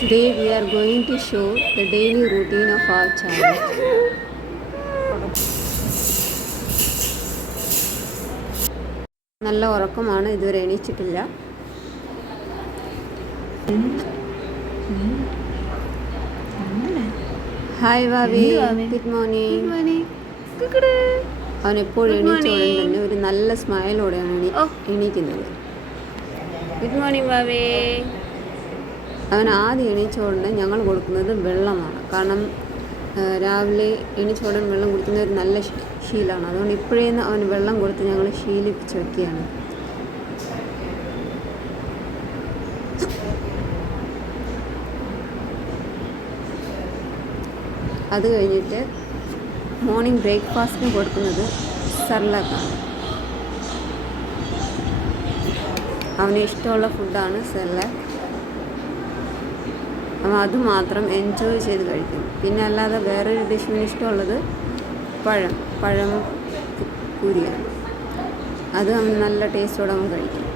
Today we are going to show the daily routine of our child. നല്ല ഉറക്കമാണ്, ഇതുവരെ എണീച്ചിട്ടില്ല. ഹായ് വാവി, ഗുഡ് മോർണിംഗ്. അവൻ എപ്പോഴും എണീച്ചോടെ തന്നെ ഒരു നല്ല സ്മൈലോടെയാണ് എണീക്കുന്നത്. ഗുഡ് മോർണിംഗ് വാവേ. അവൻ ആദ്യം എണീച്ചോടനെ ഞങ്ങൾ കൊടുക്കുന്നത് വെള്ളമാണ്. കാരണം രാവിലെ എണീച്ചോടൻ വെള്ളം കുടിക്കുന്നത് ഒരു നല്ല ശീലമാണ്. അതുകൊണ്ട് ഇപ്പോഴേ അവന് വെള്ളം കൊടുത്ത് ഞങ്ങൾ ശീലിപ്പിച്ച് വയ്ക്കുകയാണ്. അത് കഴിഞ്ഞിട്ട് മോർണിംഗ് ബ്രേക്ക്ഫാസ്റ്റിന് കൊടുക്കുന്നത് സെർലാക്കാണ്. അവന് ഇഷ്ടമുള്ള ഫുഡാണ് സെർലാക്ക്. അവൻ അതുമാത്രം എൻജോയ് ചെയ്ത് കഴിക്കും. പിന്നെ അല്ലാതെ വേറൊരു ഡിഷിന് ഇഷ്ടമുള്ളത് പഴം പൂരിയാണ്. അത് അവൻ നല്ല ടേസ്റ്റോടെ അവൻ കഴിക്കും.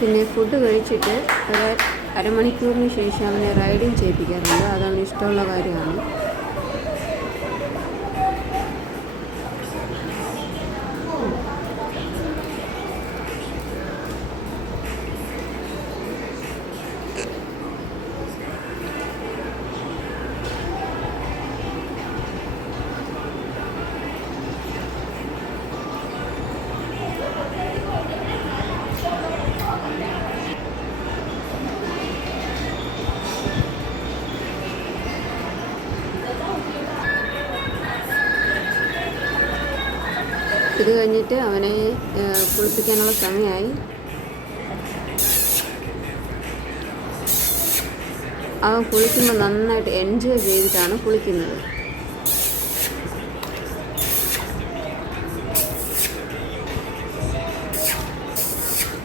പിന്നെ ഫുഡ് കഴിച്ചിട്ട് ഒരു അരമണിക്കൂറിന് ശേഷം അവനെ റൈഡിങ് ചെയ്യിപ്പിക്കാറുണ്ട്. അതവന് ഇഷ്ടമുള്ള കാര്യമാണ്. ഇത് കഴിഞ്ഞിട്ട് അവനെ കുളിപ്പിക്കാനുള്ള സമയമായി. അവൻ കുളിക്കുമ്പോൾ നന്നായിട്ട് എൻജോയ് ചെയ്തിട്ടാണ് കുളിക്കുന്നത്.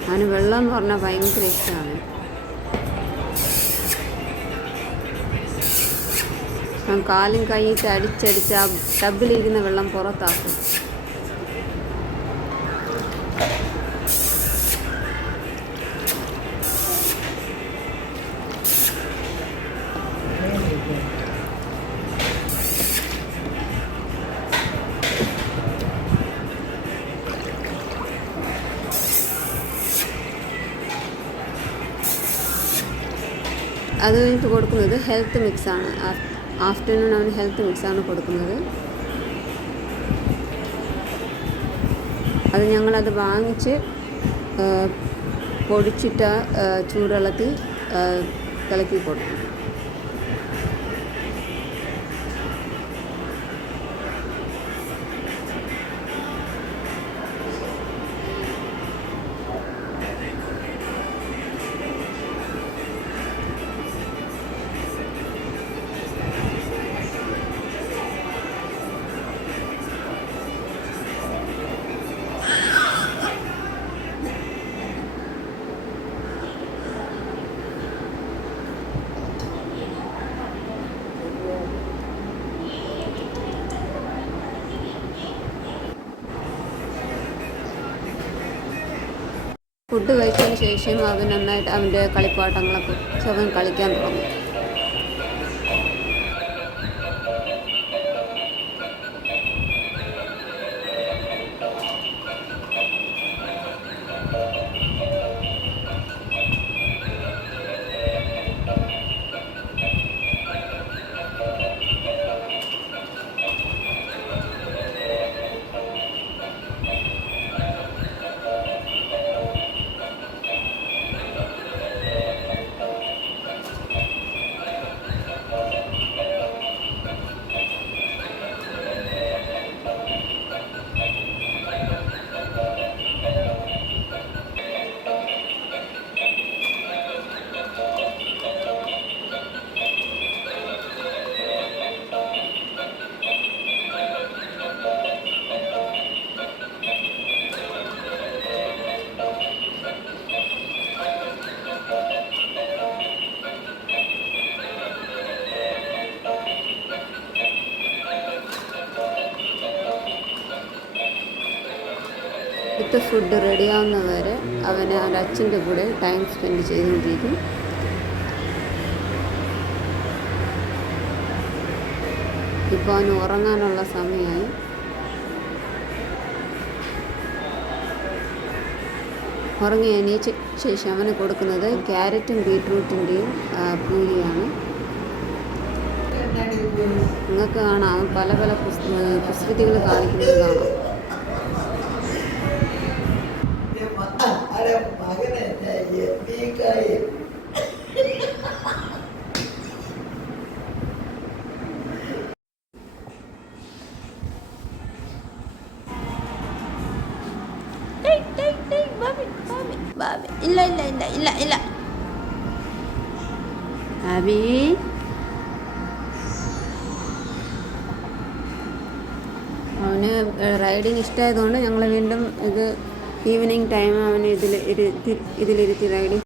അവന് വെള്ളം എന്ന് പറഞ്ഞാൽ ഭയങ്കര ഇഷ്ടമാണ്. അവൻ കാലും കൈയിട്ട് അടിച്ചടിച്ച് ആ ടബിലിരിക്കുന്ന വെള്ളം പുറത്താക്കും. അത് കഴിഞ്ഞിട്ട് കൊടുക്കുന്നത് ഹെൽത്ത് മിക്സാണ്. ആഫ്റ്റർനൂൺ അവന് ഹെൽത്ത് മിക്സാണ് കൊടുക്കുന്നത്. അത് ഞങ്ങളത് വാങ്ങിച്ച് പൊടിച്ചിട്ട് ചൂടുവെള്ളത്തിൽ കലക്കി കൊടുക്കും. ഫുഡ് കഴിച്ചതിന് ശേഷം അവൻ നന്നായിട്ട് അവൻ്റെ കളിപ്പാട്ടങ്ങളൊക്കെ അവൻ കളിക്കാൻ തുടങ്ങും. അടുത്ത ഫുഡ് റെഡിയാവുന്നവരെ അവന് അവൻ്റെ അച്ഛൻ്റെ കൂടെ ടൈം സ്പെൻഡ് ചെയ്തുകൊണ്ടിരിക്കും. ഇപ്പോൾ അവന് ഉറങ്ങാനുള്ള സമയമായി. ഉറങ്ങി എണീച്ച ശേഷം അവന് കൊടുക്കുന്നത് ക്യാരറ്റും ബീട്രൂട്ടിൻ്റെയും പൂരിയാണ്. നിങ്ങൾക്ക് കാണാം പല പല കുസൃതികൾ കാണിക്കുന്നത് കാണാം. ഇല്ല ഇല്ല ഇല്ല ഇല്ല ഇല്ല ബാബി. അവന് റൈഡിങ് ഇഷ്ടമായതുകൊണ്ട് ഞങ്ങൾ വീണ്ടും ഇത് ഈവനിങ് ടൈം അവന് ഇതിലിരുത്തി റൈഡിങ്